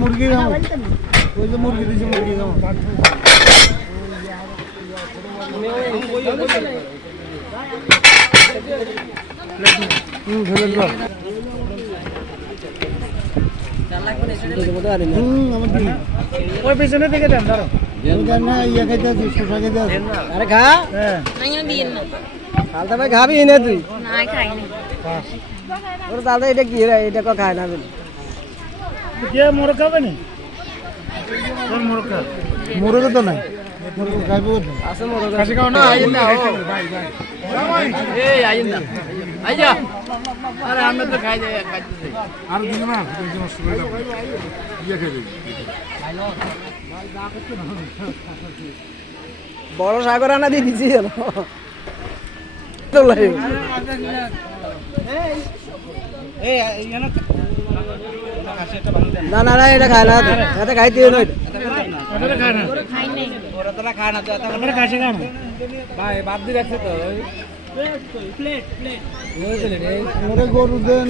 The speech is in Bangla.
মুরগি মুরগি দিয়েছি মুরগি ওই পিছনে দিকে দেন ধরো ইয়ে খাইতে আছি শসা খাইতে আছি আরে খা হালতা ভাই খাবি না তুই না খাই না ওর দাদা এটা কি রে এটা কো খায় না বলে কে মোরগ খাবে না কোন মোরগ খা মোরগ তো নাই মোরগ খাইবো আছে মোরগ কাশি খাও না আইন না ভাই ভাই এই আইন না আইজা আরে আমরা তো খাই যাই খাইতে আর দিন না একদম সুবিধা ইয়ে খাই দেই বড় সাগর আনা দিয়ে দিছি না না না এটা খায় না এটা খাইতে নয় গরু দেন